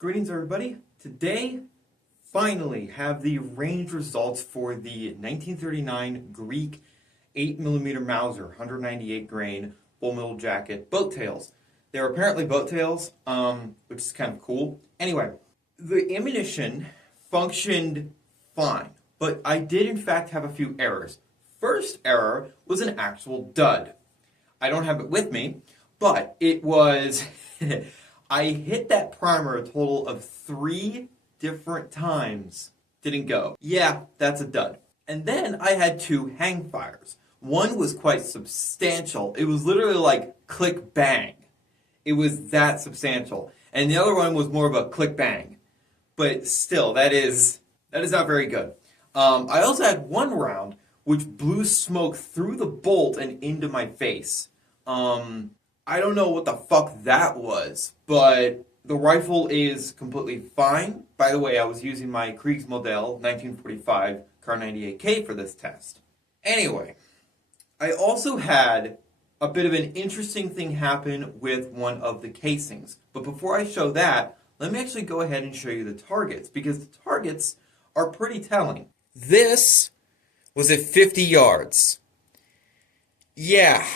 Greetings everybody. Today, finally have the range results for the 1939 Greek 8mm Mauser 198 grain bull middle jacket boat tails. They're apparently boat tails, which is kind of cool. Anyway, the ammunition functioned fine, but I did in fact have a few errors. First error was an actual dud. I don't have it with me, but it was... I hit that primer a total of 3 different times. Didn't go. Yeah, that's a dud. And then I had 2 hang fires. One was quite substantial. It was literally like click bang. It was that substantial. And the other one was more of a click bang. But still, that is not very good. I also had one round which blew smoke through the bolt and into my face. I don't know what the fuck that was, but the rifle is completely fine. By the way, I was using my Kriegsmodell 1945 Kar 98K for this test. Anyway, I also had a bit of an interesting thing happen with one of the casings. But before I show that, let me actually go ahead and show you the targets, because the targets are pretty telling. This was at 50 yards. Yeah.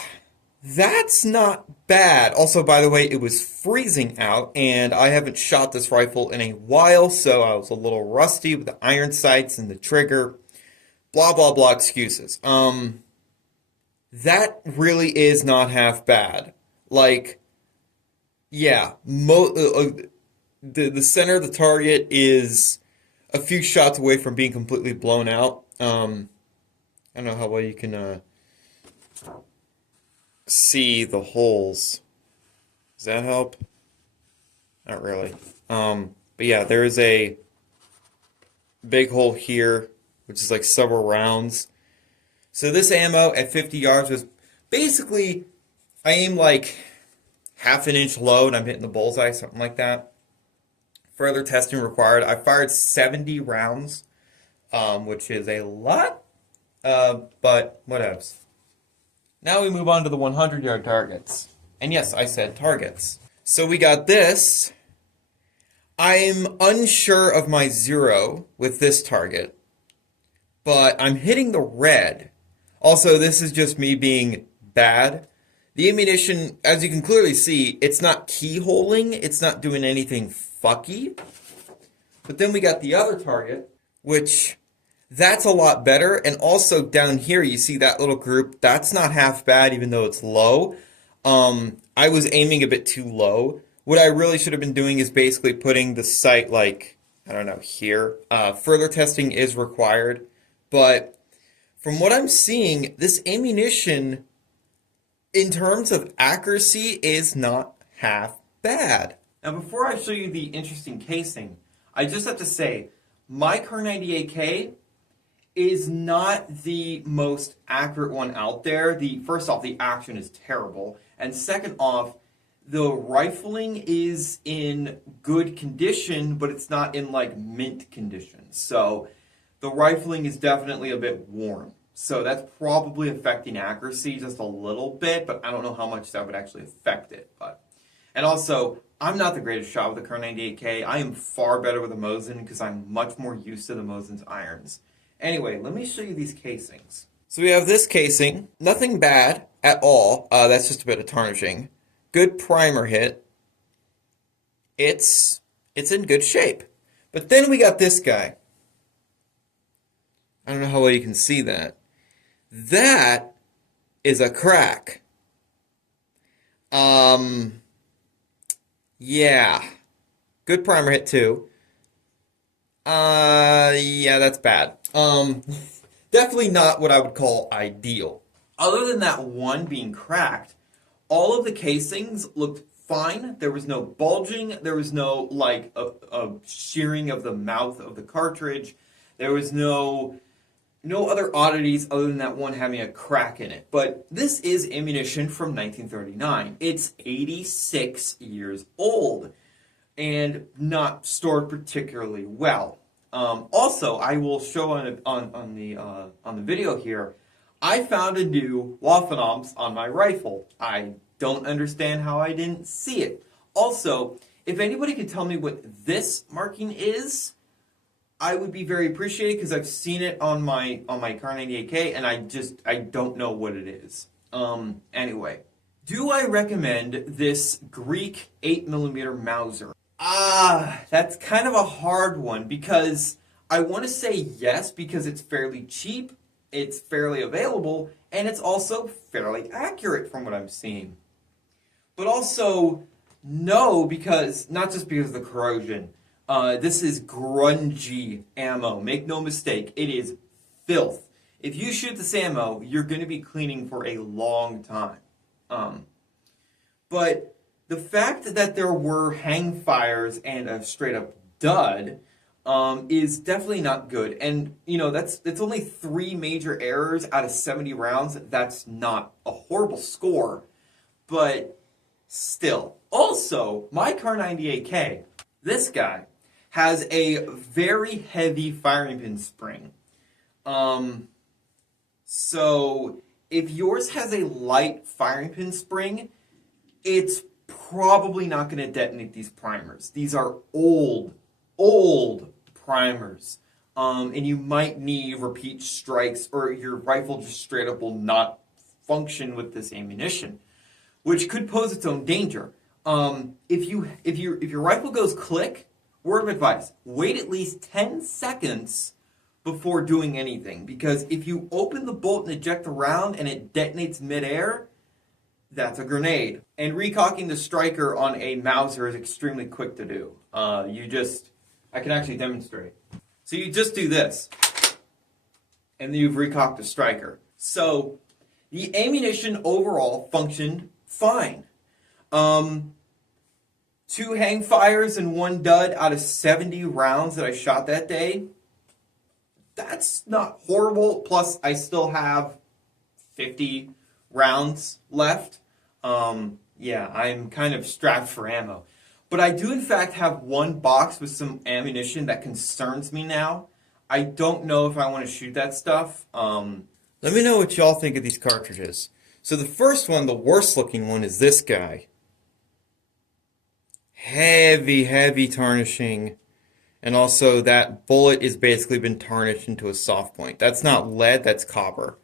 That's not bad. Also, by the way, it was freezing out, and I haven't shot this rifle in a while, so I was a little rusty with the iron sights and the trigger. Blah, blah, blah excuses. That really is not half bad. Like, yeah, the center of the target is a few shots away from being completely blown out. I don't know how well you can... see the holes. Does that help? Not really. But yeah, there is a big hole here, which is like several rounds. So this ammo at 50 yards was basically, I aim like half an inch low and I'm hitting the bullseye, something like that. Further testing required. I fired 70 rounds, which is a lot, but whatevs. Now we move on to the 100-yard targets. And yes, I said targets. So we got this. I'm unsure of my zero with this target, but I'm hitting the red. Also, this is just me being bad. The ammunition, as you can clearly see, it's not keyholing. It's not doing anything fucky. But then we got the other target, which... that's a lot better, and also down here you see that little group. That's not half bad, even though it's low. I was aiming a bit too low. What I really should have been doing is basically putting the sight, like, I don't know, here. Further testing is required, but from what I'm seeing, this ammunition, in terms of accuracy, is not half bad. Now, before I show you the interesting casing, I just have to say, my Kar 98K is not the most accurate one out there. First off, the action is terrible. And second off, the rifling is in good condition, but it's not in like mint condition. So the rifling is definitely a bit worn. So that's probably affecting accuracy just a little bit, but I don't know how much that would actually affect it. And also, I'm not the greatest shot with the Kar 98K. I am far better with the Mosin because I'm much more used to the Mosin's irons. Anyway, let me show you these casings. So we have this casing. Nothing bad at all. That's just a bit of tarnishing. Good primer hit. It's in good shape. But then we got this guy. I don't know how well you can see that. That is a crack. Yeah. Good primer hit too. Yeah, that's bad. Definitely not what I would call ideal. Other than that one being cracked, all of the casings looked fine. There was no bulging. There was no, like, a shearing of the mouth of the cartridge. There was no other oddities other than that one having a crack in it. But this is ammunition from 1939. It's 86 years old and not stored particularly well. Also, I will show on the video here, I found a new Waffenamps on my rifle. I don't understand how I didn't see it. Also, If anybody could tell me what this marking is, I would be very appreciated because I've seen it on my Car 98K and I don't know what it is. Anyway, do I recommend this Greek 8mm Mauser? That's kind of a hard one because I want to say yes because it's fairly cheap, it's fairly available, and it's also fairly accurate from what I'm seeing. But also no, because not just because of the corrosion. This is grungy ammo. Make no mistake, it is filth. If you shoot this ammo, you're going to be cleaning for a long time. But the fact that there were hang fires and a straight up dud is definitely not good. And you know that's only 3 major errors out of 70 rounds. That's not a horrible score, but still. Also, my Car 98K, this guy has a very heavy firing pin spring. So if yours has a light firing pin spring, it's probably not going to detonate these primers. These are old primers. And you might need repeat strikes or your rifle just straight up will not function with this ammunition, which could pose its own danger. If your rifle goes click, word of advice, wait at least 10 seconds before doing anything. Because if you open the bolt and eject the round and it detonates midair, that's a grenade. And recocking the striker on a Mauser is extremely quick to do. I can actually demonstrate. So you just do this, and then you've recocked the striker. So the ammunition overall functioned fine. 2 hang fires and 1 dud out of 70 rounds that I shot that day. That's not horrible. Plus, I still have 50 rounds left. Yeah, I'm kind of strapped for ammo. But I do, in fact, have 1 box with some ammunition that concerns me now. I don't know if I want to shoot that stuff. Let me know what y'all think of these cartridges. So the first one, the worst looking one, is this guy. Heavy tarnishing. And also that bullet is basically been tarnished into a soft point. That's not lead, that's copper.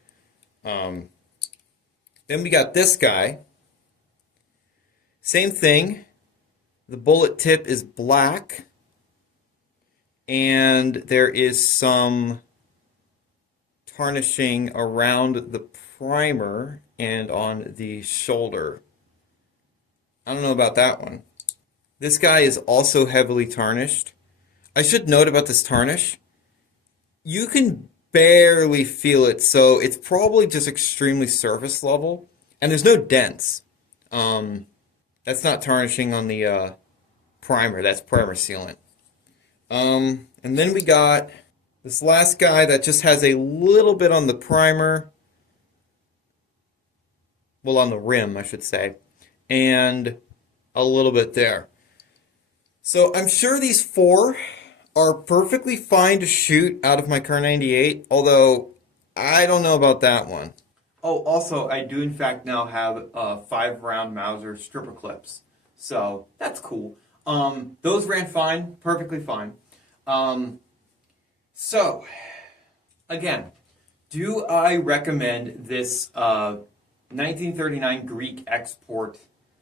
Then we got this guy. Same thing. The bullet tip is black. And there is some tarnishing around the primer and on the shoulder. I don't know about that one. This guy is also heavily tarnished. I should note about this tarnish. You can barely feel it, so it's probably just extremely surface level. And there's no dents. That's not tarnishing on the primer. That's primer sealant. And then we got this last guy that just has a little bit on the primer. Well, on the rim, I should say. And a little bit there. So I'm sure these 4 are perfectly fine to shoot out of my Car 98, although I don't know about that one. Oh, also, I do in fact now have 5-round Mauser stripper clips, so that's cool. Those ran fine, perfectly fine. So, again, do I recommend this 1939 Greek export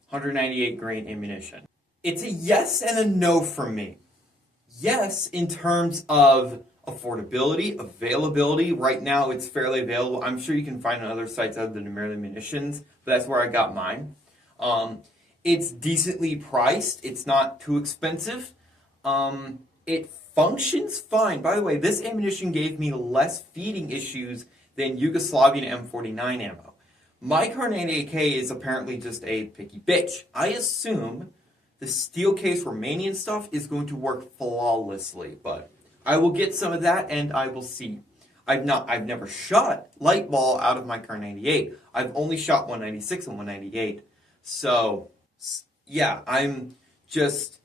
198 grain ammunition? It's a yes and a no from me. Yes, in terms of affordability, availability. Right now, it's fairly available. I'm sure you can find on other sites other than Maryland Munitions, but that's where I got mine. It's decently priced. It's not too expensive. It functions fine. By the way, this ammunition gave me less feeding issues than Yugoslavian M49 ammo. My Car 98K is apparently just a picky bitch. I assume the steel case Romanian stuff is going to work flawlessly, but I will get some of that and I will see. I've never shot light ball out of my Car 98. I've only shot 196 and 198. So, yeah, I'm just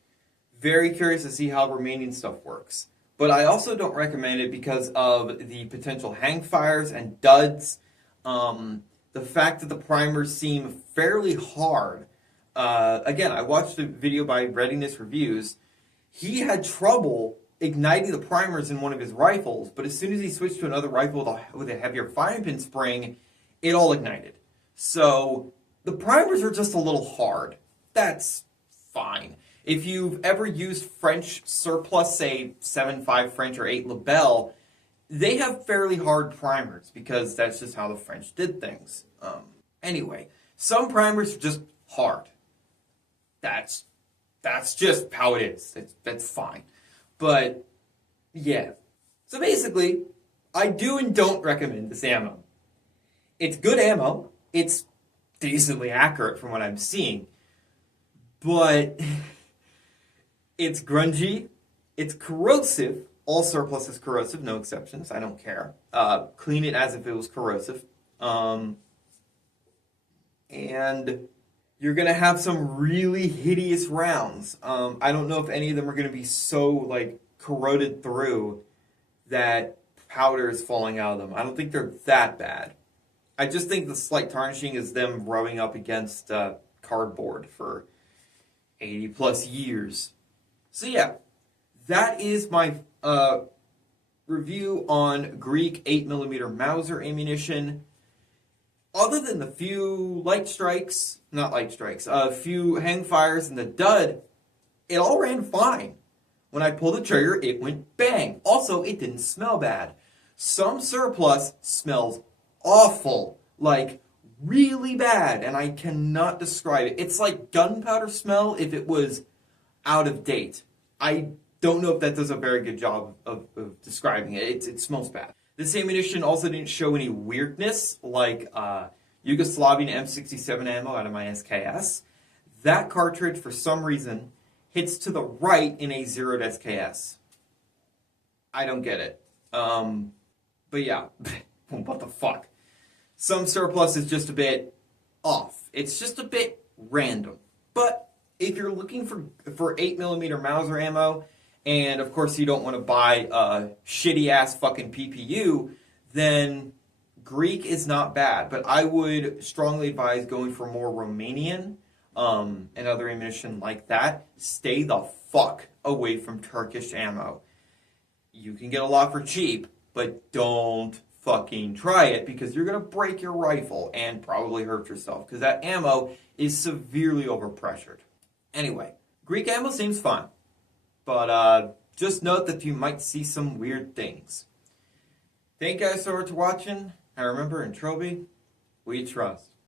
very curious to see how Romanian stuff works. But I also don't recommend it because of the potential hang fires and duds. The fact that the primers seem fairly hard. Again, I watched a video by Readiness Reviews. He had trouble igniting the primers in one of his rifles, but as soon as he switched to another rifle with a heavier firing pin spring, it all ignited. So the primers are just a little hard. That's fine. If you've ever used French surplus, say 7.5 French or 8 Lebel, they have fairly hard primers because that's just how the French did things. Anyway, some primers are just hard. That's just how it is. That's fine. But yeah. So basically, I do and don't recommend this ammo. It's good ammo. It's decently accurate from what I'm seeing. But it's grungy. It's corrosive. All surplus is corrosive, no exceptions. I don't care. Clean it as if it was corrosive. And you're going to have some really hideous rounds. I don't know if any of them are going to be so, like, corroded through that powder is falling out of them. I don't think they're that bad. I just think the slight tarnishing is them rubbing up against cardboard for 80 plus years. So yeah, that is my review on Greek 8mm Mauser ammunition. Other than the few a few hang fires and the dud, it all ran fine. When I pulled the trigger, it went bang. Also, it didn't smell bad. Some surplus smells awful, like really bad, and I cannot describe it. It's like gunpowder smell if it was out of date. I don't know if that does a very good job of describing it. It smells bad. This ammunition also didn't show any weirdness, like Yugoslavian M67 ammo out of my SKS. That cartridge, for some reason, hits to the right in a zeroed SKS. I don't get it. But yeah, what the fuck? Some surplus is just a bit off. It's just a bit random. But if you're looking for 8mm Mauser ammo, and of course you don't want to buy a shitty ass fucking PPU, then Greek is not bad. But I would strongly advise going for more Romanian and other ammunition like that. Stay the fuck away from Turkish ammo. You can get a lot for cheap, but don't fucking try it because you're going to break your rifle and probably hurt yourself because that ammo is severely overpressured. Anyway, Greek ammo seems fine, but just note that you might see some weird things. Thank you guys so much for watching, and remember, in Trilby, we trust.